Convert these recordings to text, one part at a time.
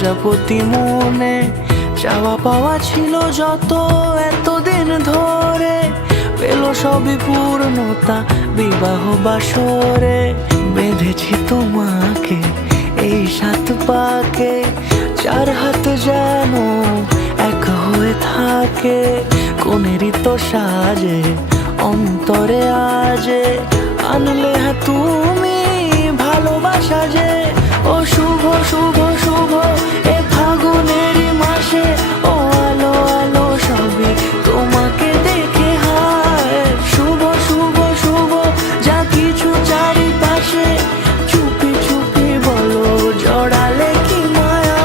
প্রজাপতি মনে চাওয়া পাওয়া ছিল যত এতদিন ধরে, পেল সবই পূর্ণতা বিবাহ বাসরে। বেঁধেছি তোমাকে এই 7 পাকে, 4 হাত যেন এক হয়ে থাকে। কোনেরই তো সাজে অন্তরে আজে আনলে তুমি ভালোবাসা যে। ও শুভ শুভ শুভ এ ফাগুনেরই মাসে, ও আলো আলো সবই তোমাকে দেখে হায়। শুভ শুভ শুভ যা কিছু চারিপাশে, চুপি চুপি বলো জড়ালে কি মায়া।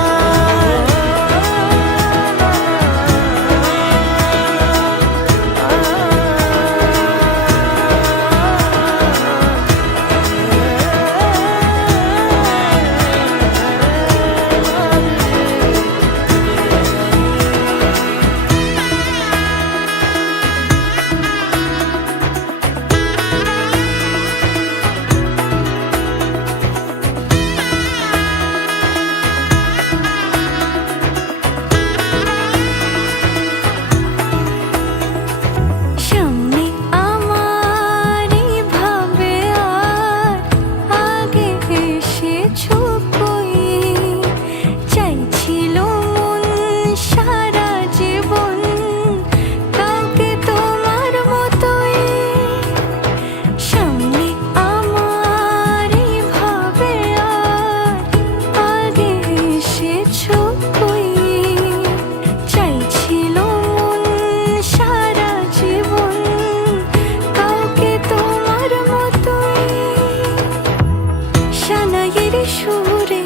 সুরে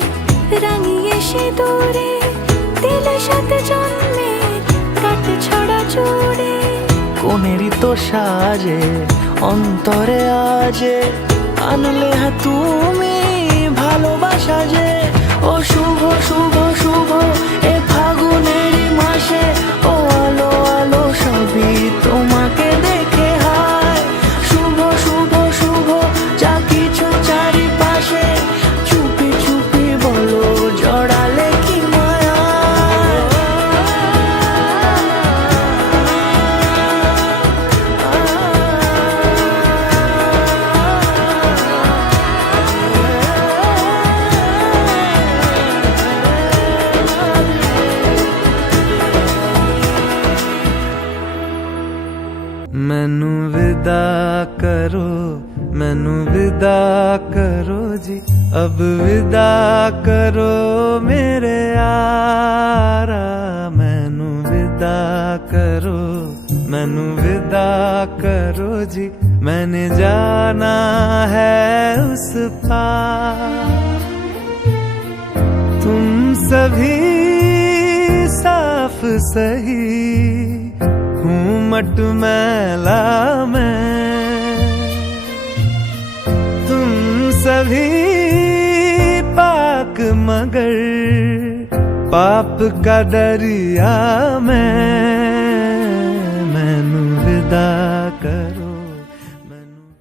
রাঙিয়ে সে দূরে দিলে 7 জন্মের কাট ছড়া জোড়ে। কোনেরই তো সাজে অন্তরে আজে আনলে তুমি ভালোবাসা যে। ও শুভ শুভ শুভ এ ফাগুনেরই মাসে, ও আলো আলো সবই তোমাকে দেখে হায়। শুভ শুভ শুভ যা কিছু চারিপাশে, চুপি চুপি বলো জড়ালে কি মায়া। मैनू विदा करो, मैनू विदा करो जी, अब विदा करो मेरे यारा। मैनू विदा करो, मैनू विदा करो जी, मैंने जाना है उस पार। तुम सभी साफ सही हूँ मटमैला मैं, तुम सभी पाक मगर पाप का दरिया मैं। मैनू विदा